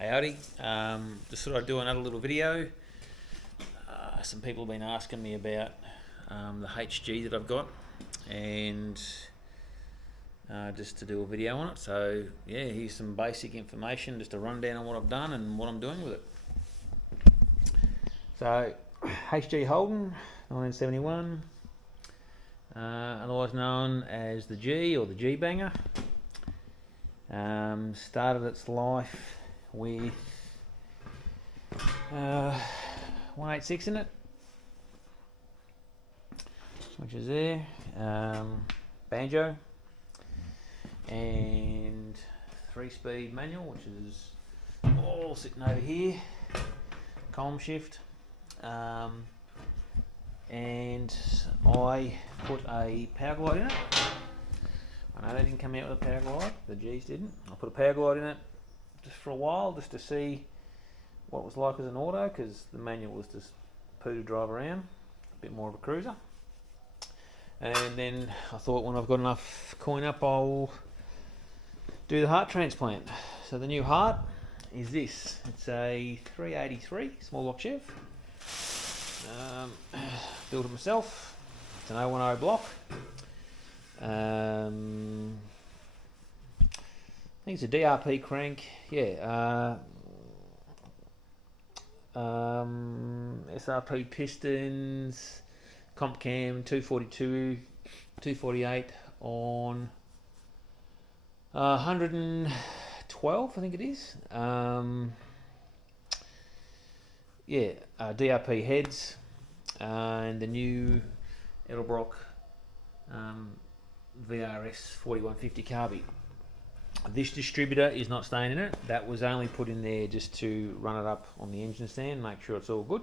Howdy, just thought I'd do another little video. Some people have been asking me about the HG that I've got, and just to do a video on it. So yeah, here's some basic information, just a rundown on what I've done and what I'm doing with it. So HG Holden 1971, otherwise known as the G or the G banger. Started its life with 186 in it, which is there, banjo, and 3-speed manual, which is all sitting over here, column shift, and I put a power glide in it. I know they didn't come out with a power glide, the G's didn't. I put a power glide in it just for a while, just to see what it was like as an auto, because the manual was just poo to drive around, a bit more of a cruiser. And then I thought, when I've got enough coin up, I'll do the heart transplant. So the new heart is this. It's a 383 small block Chev. Built it myself. It's an 010 block. I think it's a DRP crank, yeah. SRP pistons, comp cam 242, 248 on 112, I think it is. Yeah, DRP heads, and the new Edelbrock VRS 4150 carby. This distributor is not staying in it. That was only put in there just to run it up on the engine stand, make sure it's all good.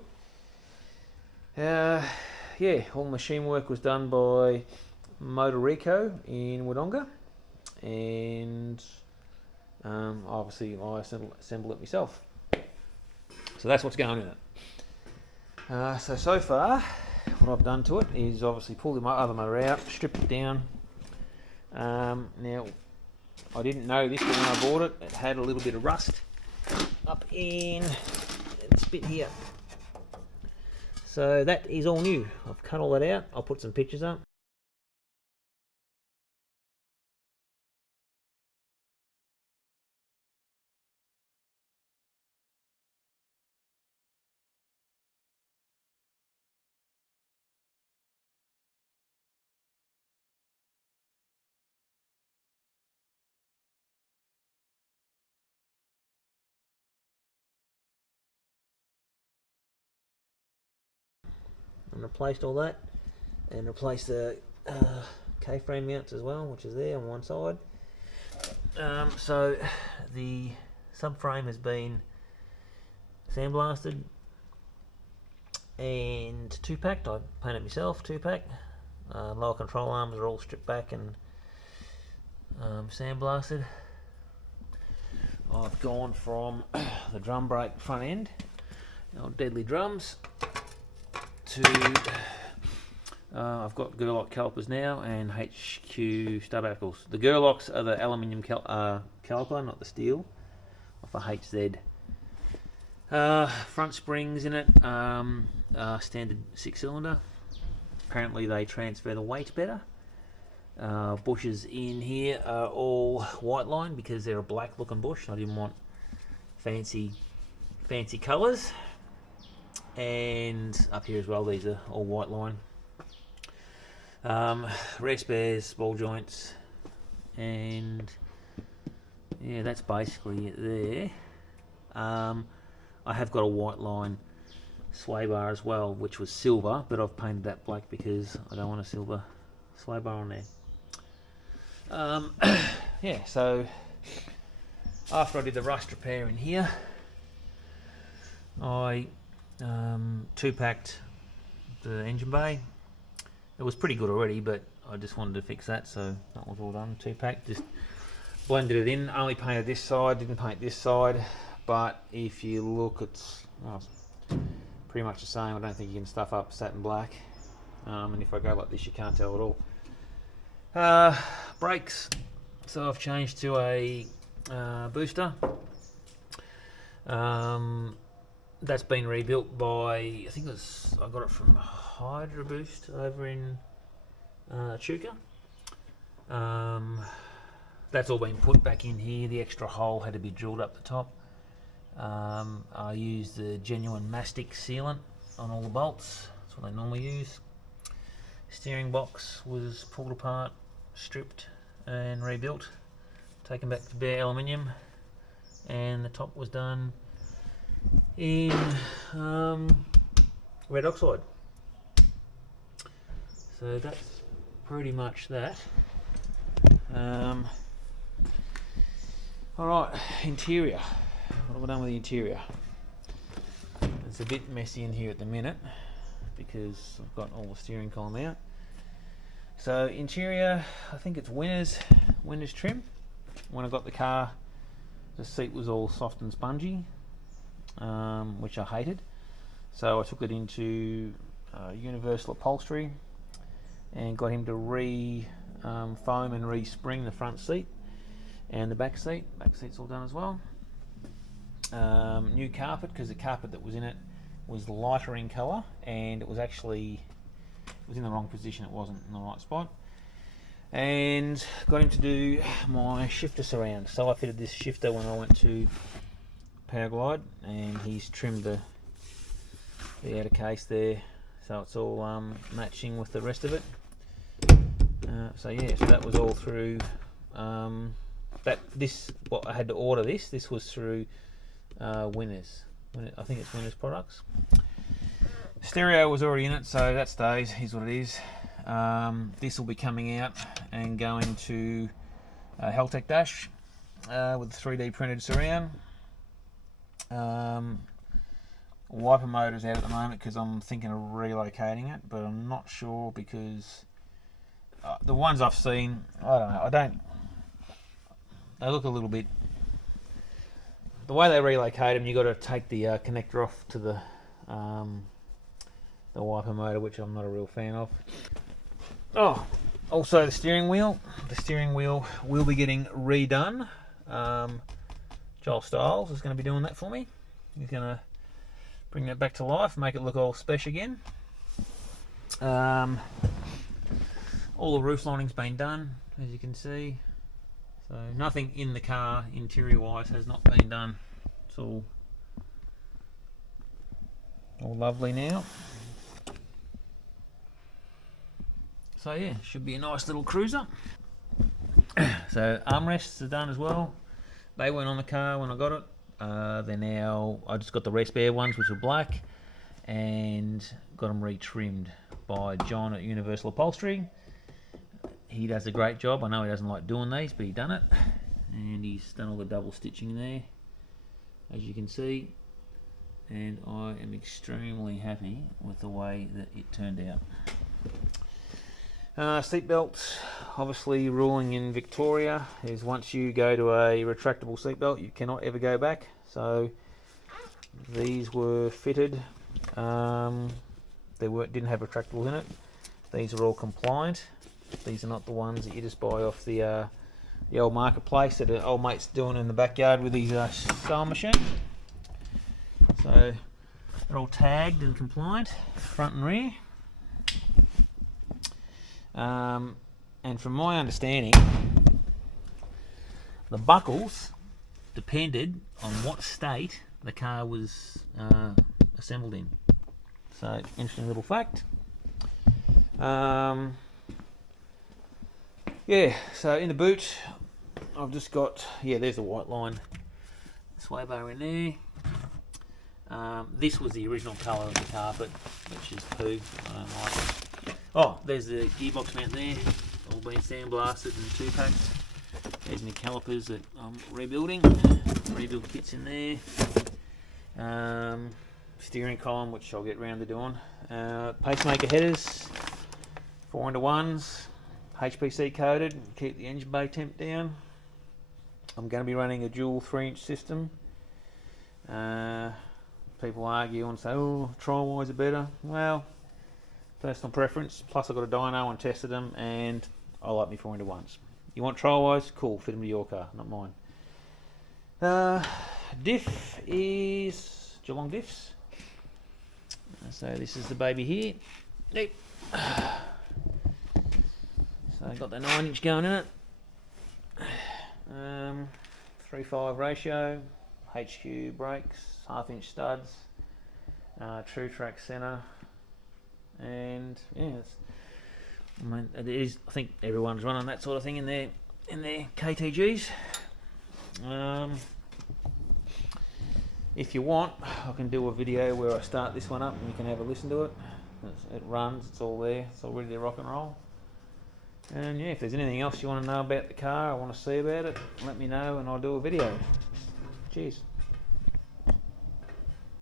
Yeah, all the machine work was done by Motor Rico in Wodonga, and obviously I assemble it myself. So that's what's going in it. So far, what I've done to it is obviously pull the other motor out, strip it down. Now, I didn't know this, but when I bought it, it had a little bit of rust up in this bit here. So that is all new. I've cut all that out. I'll put some pictures up. And replaced all that, and replaced the K-frame mounts as well, which is there on one side. So the subframe has been sandblasted and 2-packed. I painted myself, 2-pack. Lower control arms are all stripped back and sandblasted. I've gone from the drum brake front end, old Deadly drums, to I've got Gerlock calipers now and HQ stub axles. The Gerlocks are the aluminium caliper, not the steel, off a HZ. Front springs in it, standard 6-cylinder. Apparently they transfer the weight better. Bushes in here are all white line because they're a black looking bush. I didn't want fancy colours. And up here as well, these are all white line. Rear spares, ball joints, and yeah, that's basically it there. I have got a white line sway bar as well, which was silver, but I've painted that black because I don't want a silver sway bar on there. Yeah, so after I did the rust repair in here, I 2-packed the engine bay. It was pretty good already, but I just wanted to fix that, so that was all done. 2-packed, just blended it in. Only painted this side, didn't paint this side, but if you look, it's pretty much the same. I don't think you can stuff up satin black, and if I go like this, you can't tell at all. Brakes, so I've changed to a booster. That's been rebuilt by, I think I got it from Hydra Boost over in Chuka. That's all been put back in here. The extra hole had to be drilled up the top. I used the genuine mastic sealant on all the bolts. That's what I normally use. Steering box was pulled apart, stripped and rebuilt, taken back to bare aluminium, and the top was done in red oxide. So that's pretty much that. Alright, interior. What have I done with the interior? It's a bit messy in here at the minute because I've got all the steering column out. So interior, I think it's Winners trim. When I got the car, the seat was all soft and spongy, which I hated. So I took it into Universal Upholstery and got him to foam and re-spring the front seat and the back seat. Back seat's all done as well. New carpet, because the carpet that was in it was lighter in colour, and it was in the wrong position. It wasn't in the right spot. And got him to do my shifter surround. So I fitted this shifter when I went to Powerglide, and he's trimmed the outer case there, so it's all matching with the rest of it. So that was all through. What I had to order this. This was through Winners. I think it's Winners products. Stereo was already in it, so that stays. Here's what it is. This will be coming out and going to Heltec dash with 3D printed surround. Wiper motor's out at the moment because I'm thinking of relocating it, but I'm not sure because the ones I've seen, I don't know. They look a little bit. The way they relocate them, you got to take the connector off to the wiper motor, which I'm not a real fan of. Oh, also the steering wheel. The steering wheel will be getting redone. Joel Stiles is going to be doing that for me. He's going to bring that back to life, make it look all special again. All the roof lining's been done, as you can see. So nothing in the car interior wise has not been done. It's all lovely now. So yeah, should be a nice little cruiser. So armrests are done as well. They weren't on the car when I got it. They're now, I just got the rest bare ones, which were black, and got them retrimmed by John at Universal Upholstery. He does a great job. I know he doesn't like doing these, but he done it, and he's done all the double stitching there, as you can see, and I am extremely happy with the way that it turned out. Seat belts, obviously ruling in Victoria is once you go to a retractable seat belt, you cannot ever go back. So these were fitted. Didn't have retractables in it. These are all compliant. These are not the ones that you just buy off the old marketplace that an old mate's doing in the backyard with his sewing machine. So they're all tagged and compliant, front and rear. And from my understanding, the buckles depended on what state the car was assembled in. So, interesting little fact. So in the boot, I've just got, there's the white line sway bar in there. This was the original colour of the carpet, which is poo. I don't like it. Oh, there's the gearbox mount there, all been sandblasted in 2 packs. There's my calipers that I'm rebuilding. Rebuild kits in there. Steering column, which I'll get round to doing. Pacemaker headers, 4-1s, HPC coated, keep the engine bay temp down. I'm going to be running a dual 3-inch system. People argue and say, oh, tri-wires are better. Well, personal preference, plus I've got a dyno and tested them, and I like me 4-1s. You want tri-wires? Cool, fit them to your car, not mine. Diff is Geelong Diffs. So this is the baby here. Yep. So I've got the 9-inch going in it. 3.5 ratio, HG brakes, 1/2-inch studs, true track centre, and yeah, I mean, it is. I think everyone's running that sort of thing in their KTGs. If you want, I can do a video where I start this one up and you can have a listen to it. It runs, it's all there, it's all ready to rock and roll. And yeah, if there's anything else you want to know about the car, I want to see about it, let me know and I'll do a video. Cheers.